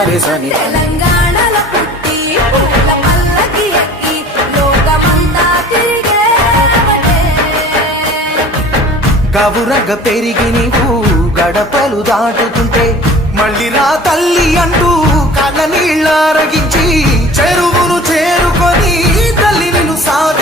మరే సని తెలంగాణలో పుట్టి పూల పల్లకి ఎక్కి లోకమంతా తిరిగేవటే. గవురగ పెరిగి నీవు గడపలు దాటుతుంటే మళ్ళీ రా తల్లి అంటూ కళ్ళ నీళ్ళ అరగించి చెరువును చేరుకొని తల్లి నిన్ను సాగ